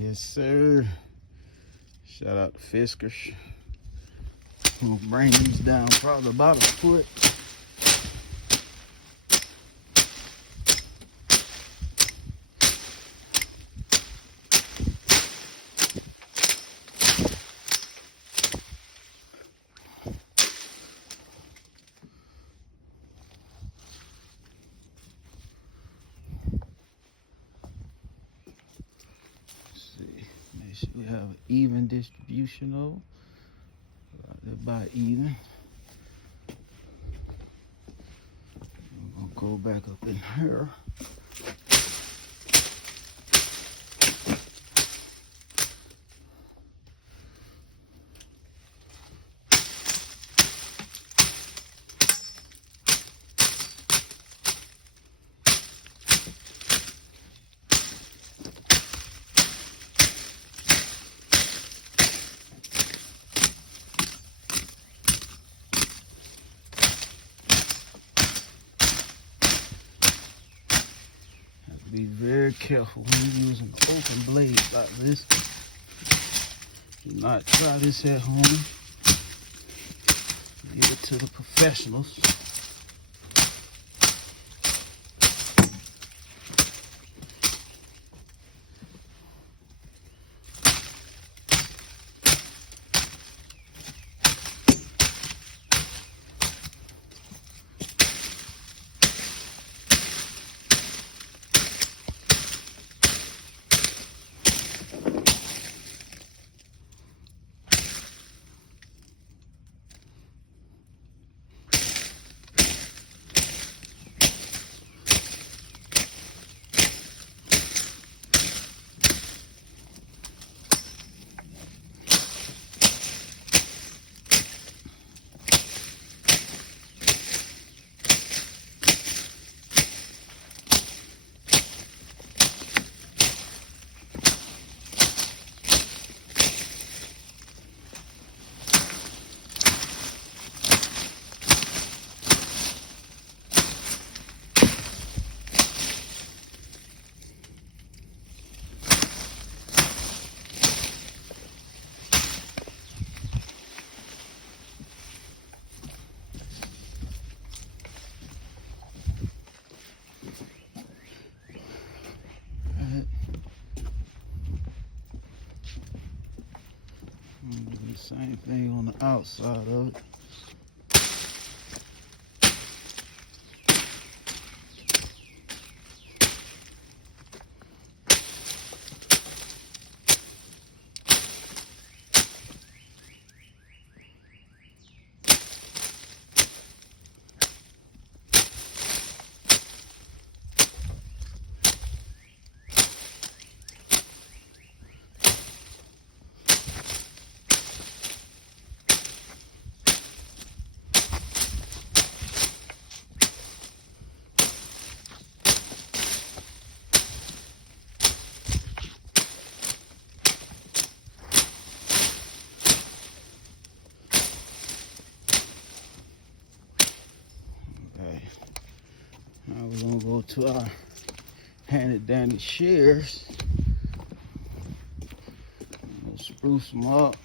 Yes, sir. Shout out to Fiskers. I'm gonna bring these down probably about a foot. Make sure we have an even distribution of about even. I'm gonna go back up in here. Be very careful when you're using open blades like this. Do not try this at home. Give it to the professionals. Do the same thing on the outside of it. Now we're gonna go to our handed dandy shears. We'll spruce them up,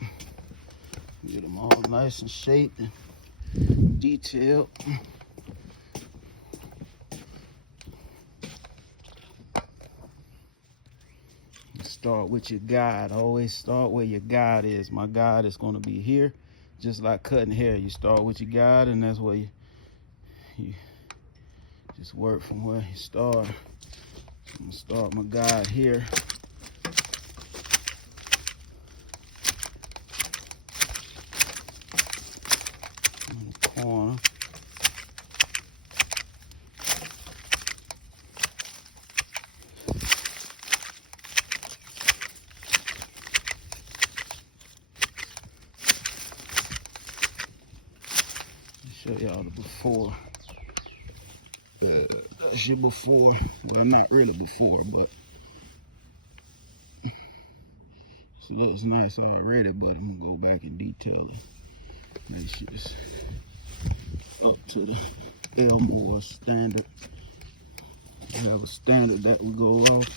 get them all nice and shaped and detailed. Start with your guide. Always start where your guide is. My guide is going to be here, just like cutting hair. You start with your guide, and that's where you just work from where you start. I'm gonna start my guide here. In the corner. Show y'all the before. That's your before. Well, not really before, but it looks nice already. But I'm gonna go back and detail it. Make sure it's up to the Elmore standard. We have a standard that we go off.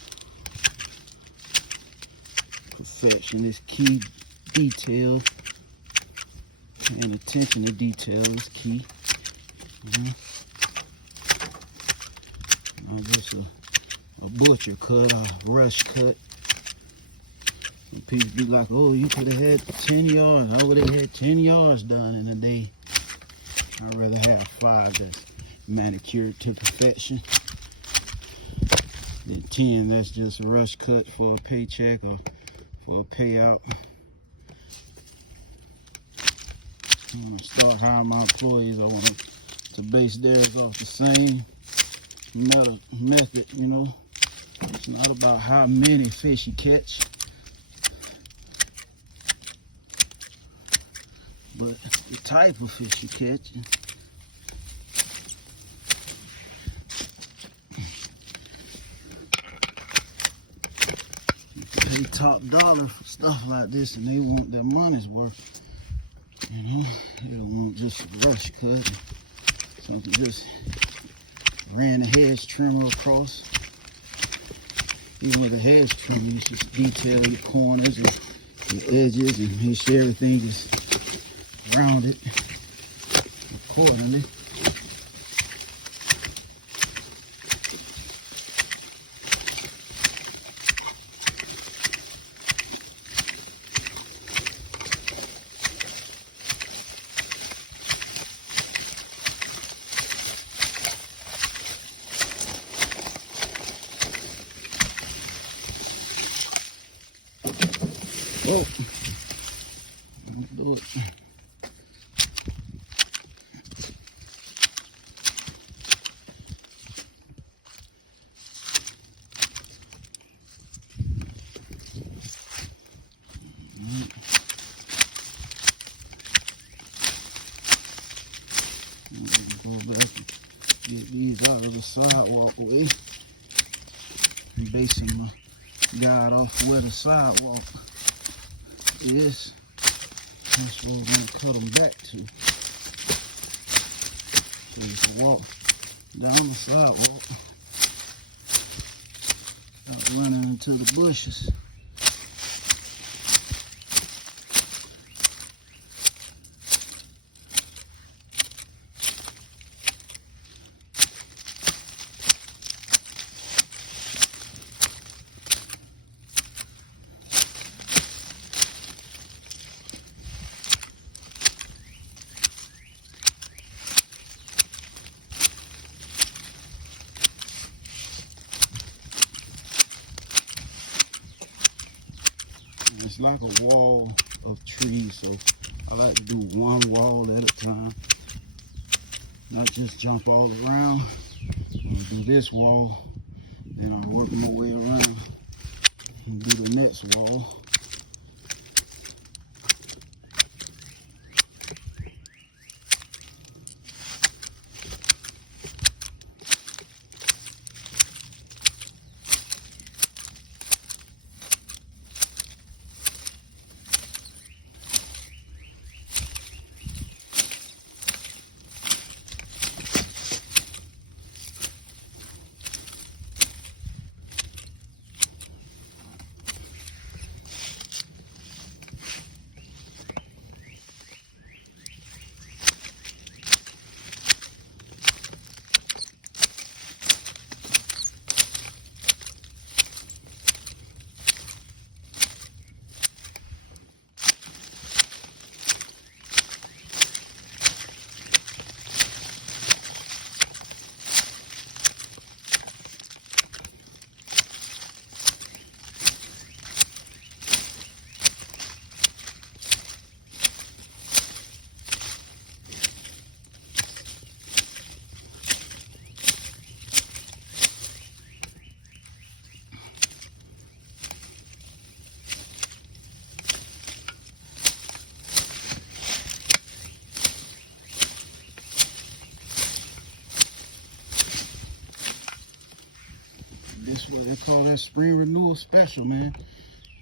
perfection. This key detail and attention to detail is key. Not just a butcher cut, a rush cut. Some people be like, oh, you could have had 10 yards. I would have had 10 yards done in a day. I'd rather have 5 that's manicured to perfection than 10 that's just a rush cut for a paycheck or for a payout. When I start hiring my employees, I want to base theirs off the same method, you know. It's not about how many fish you catch, but the type of fish you catch. You pay top dollar for stuff like this, and they want their money's worth. You know, they don't want just a rush cut, something just ran a hedge trimmer across. Even with a hedge trimmer, you just detail your corners and the edges and make sure everything is rounded accordingly. Oh, do it. Go back and get these out of the sidewalk way. I'm basing my guide off where the sidewalk is. That's where we're going to cut them back to. So you can walk down the sidewalk without running into the bushes. It's like a wall of trees, so I like to do one wall at a time, not just jump all around. I'll do this wall, then I'll work my way around and do the next wall. That's what they call that spring renewal special, man.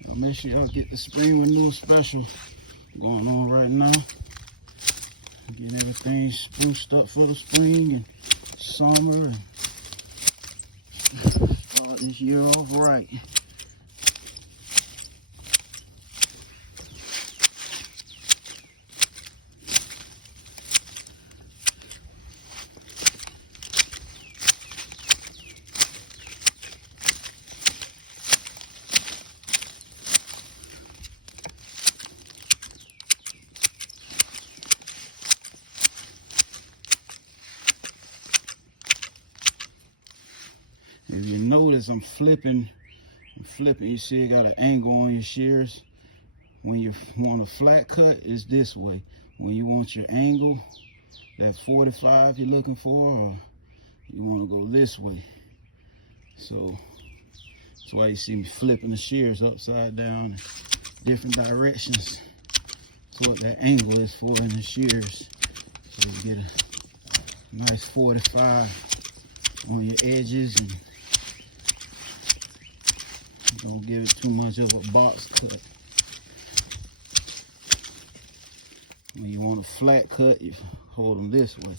Y'all make sure y'all get the spring renewal special going on right now. Getting everything spruced up for the spring and summer and start this year off right. as I'm flipping, you see it got an angle on your shears. When you want a flat cut, it's this way. When you want your angle, that 45 you're looking for, or you want to go this way. So that's why you see me flipping the shears upside down in different directions. That's what that angle is for in the shears. So you get a nice 45 on your edges, and don't give it too much of a box cut. When you want a flat cut, you hold them this way.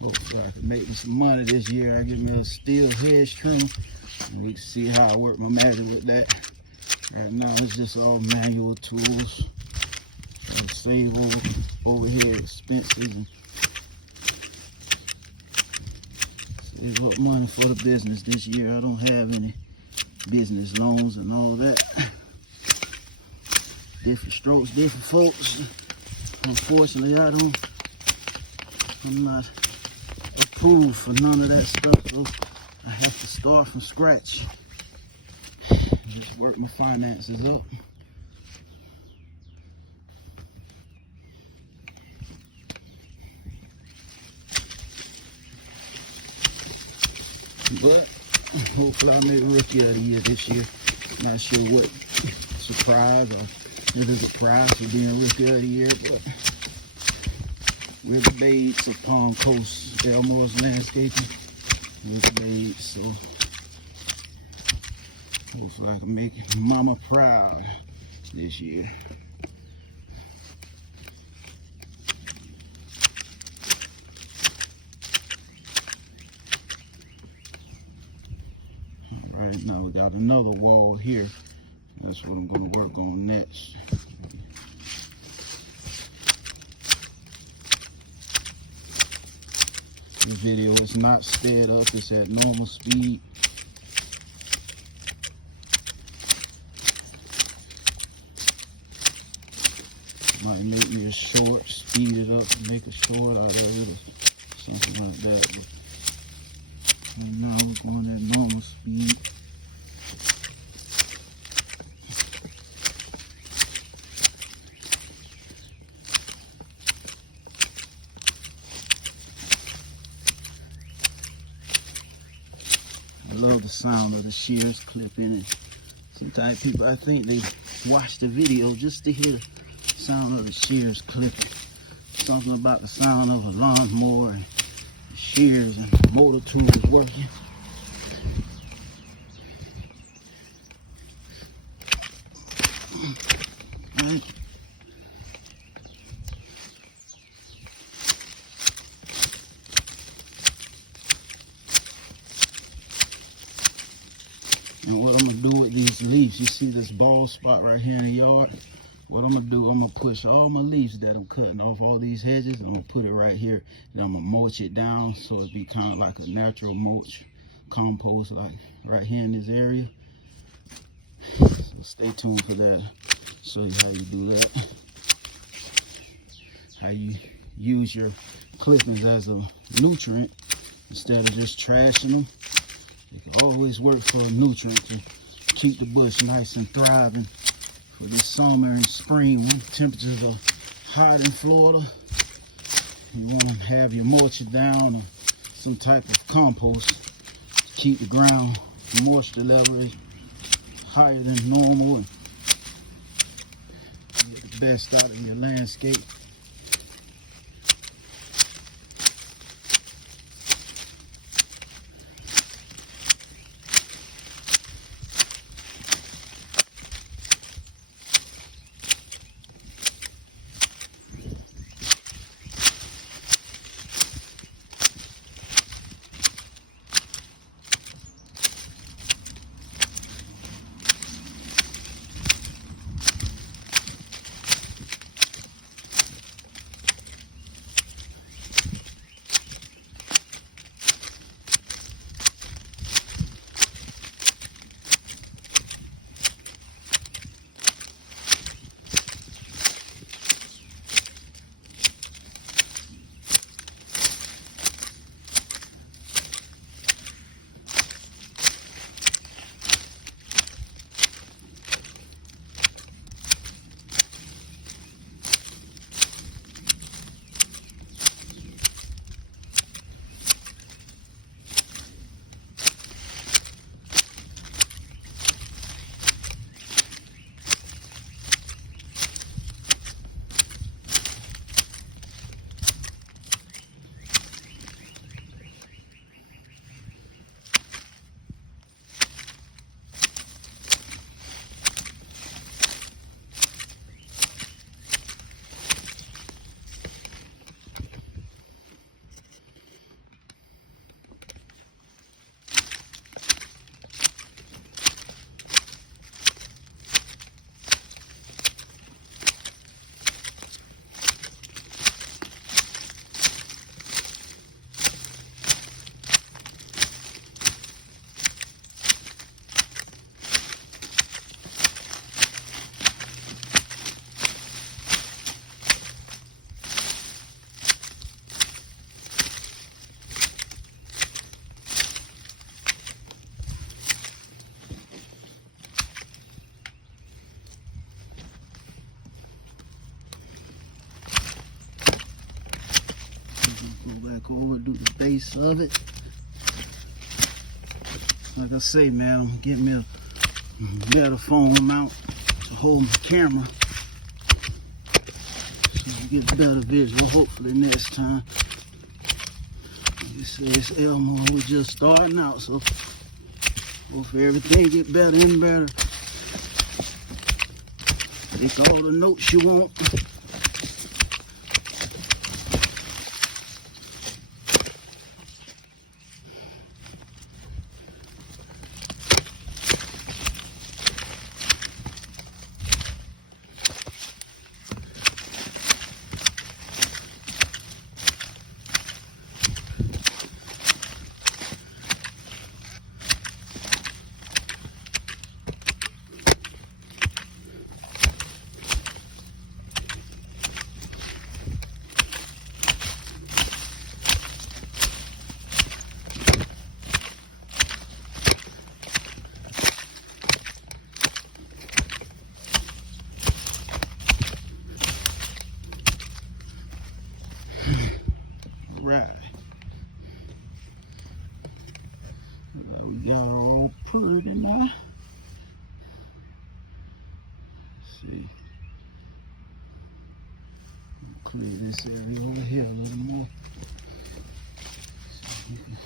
Hopefully I can make me some money this year. I get me a steel hedge trimmer, and we can see how I work my magic with that. Right now it's just all manual tools. To save overhead expenses and save up money for the business this year. I don't have any business loans and all that. Different strokes, different folks. Unfortunately, I'm not approved for none of that stuff, so I have to start from scratch. Just work my finances up. But hopefully I'll make Rookie of the Year this year. Not sure what surprise or if there's a prize for being Rookie of the Year, but we're the babes of Palm Coast, Elmore's Landscaping. We're the babes, so hopefully I can make Mama proud this year. All right, now we got another wall here. That's what I'm going to work on next. The video is not sped up, it's at normal speed. Might make me a short, speed it up, make a short out of it, or something like that. But right now we're going at normal speed. I love the sound of the shears clipping, and sometimes people, I think they watch the video just to hear the sound of the shears clipping. Something about the sound of a lawnmower and the shears and motor tools working. Right. And what I'm gonna do with these leaves, you see this bald spot right here in the yard? What I'm gonna do, I'm gonna push all my leaves that I'm cutting off all these hedges, and I'm gonna put it right here, and I'm gonna mulch it down so it be kind of like a natural mulch compost, like right here in this area. So stay tuned for that. Show you how you do that. How you use your clippings as a nutrient instead of just trashing them. It can always work for a nutrient to keep the bush nice and thriving for this summer and spring when temperatures are hot in Florida. You want to have your mulch down or some type of compost to keep the ground moisture level higher than normal and get the best out of your landscape. go over and do the base of it. Like I say, man, I'm gonna get me a better phone mount to hold my camera so I get better visual, hopefully next time. You say it's Elmore, we're just starting out, so hopefully everything get better and better. Take all the notes you want. Right. We got all pretty now. Let's see. Clear this area over here a little more. So you can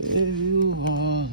if you want.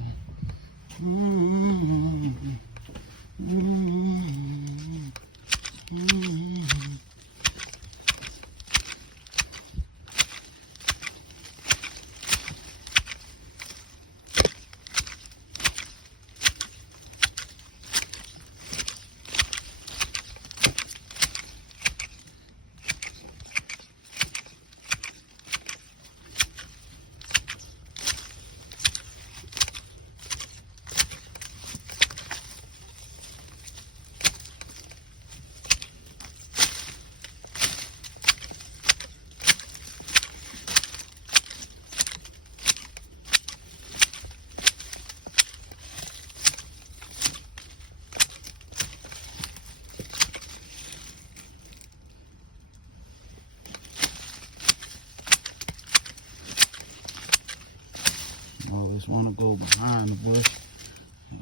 Always want to go behind the bush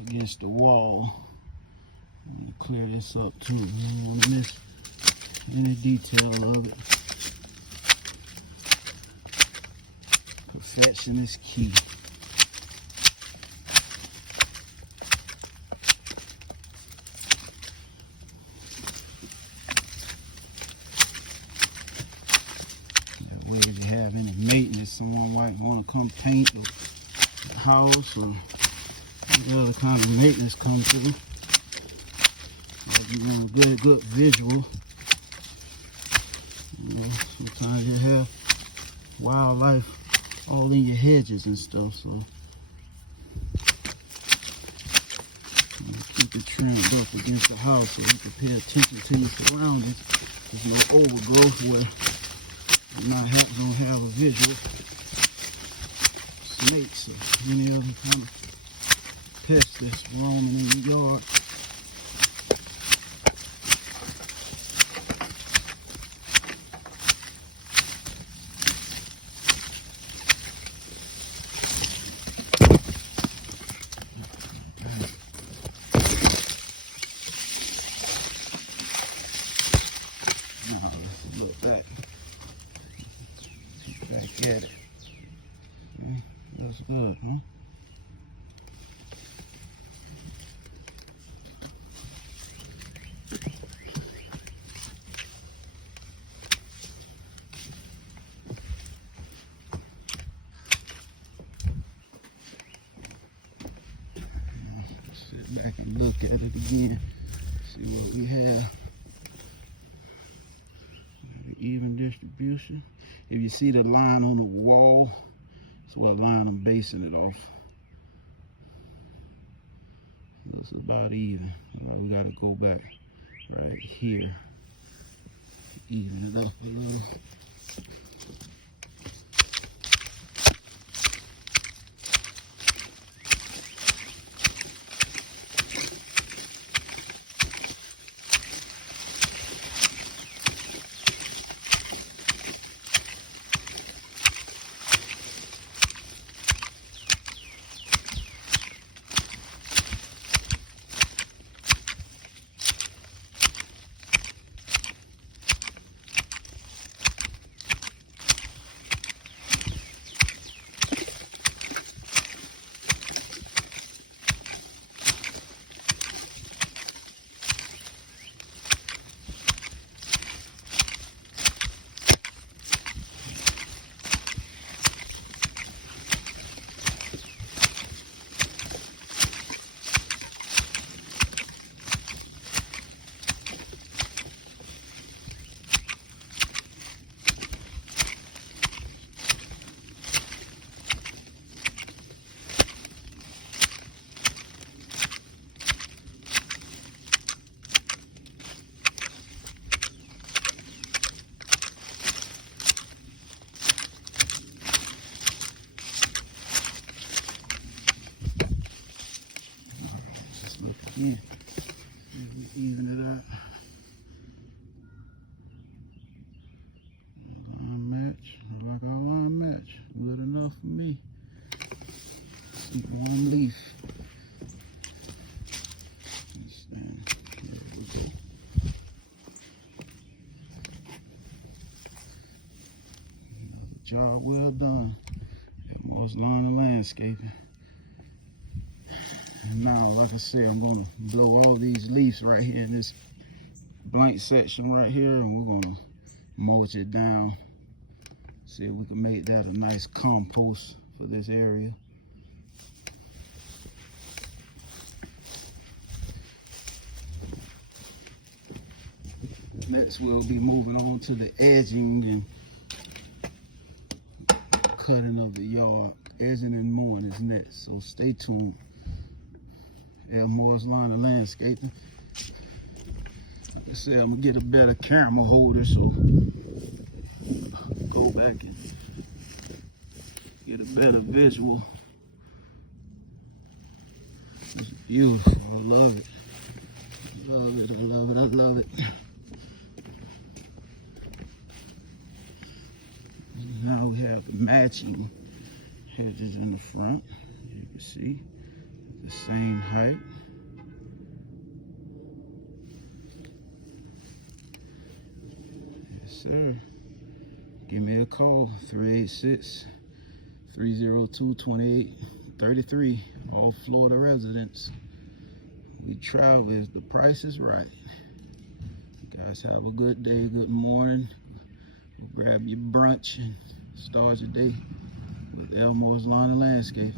against the wall. I'm going to clear this up too. I don't want to miss any detail of it. Perfection is key. That way, if you have any maintenance, someone might want to come paint the house or any other kind of maintenance come through. If you want a good visual, you know, sometimes you have wildlife all in your hedges and stuff, so keep it trimmed up against the house so you can pay attention to your surroundings. There's no overgrowth where you're not gonna have a visual. Snakes or any other kind of pest that's roaming in the yard. Now let's look back. Look back at it. That's good, huh? Sitting back and look at it again. See what we have. Even distribution. If you see the line on the wall, that's what line I'm basing it off. Looks about even. Now we gotta go back right here, even it up a little. Yeah, even it out. Line match, I like our line match. Good enough for me. Keep one leaf. There we go. Job well done. Elmore's Lawn and Landscaping. And now, like I said, I'm going to blow all these leaves right here in this blank section right here, and we're going to mulch it down. See if we can make that a nice compost for this area. Next, we'll be moving on to the edging and cutting of the yard. Edging and mowing is next, so stay tuned. Elmore's Lawn and Landscaping. Like I said, I'm gonna get a better camera holder, so go back and get a better visual. It's beautiful. I love it. I love it. I love it. I love it. Now we have the matching hedges in the front. As you can see, the same height. Yes, sir. Give me a call, 386-302-2833. All Florida residents. We travel as the price is right. You guys have a good day, good morning. Grab your brunch and start your day with Elmore's Lawn and Landscaping.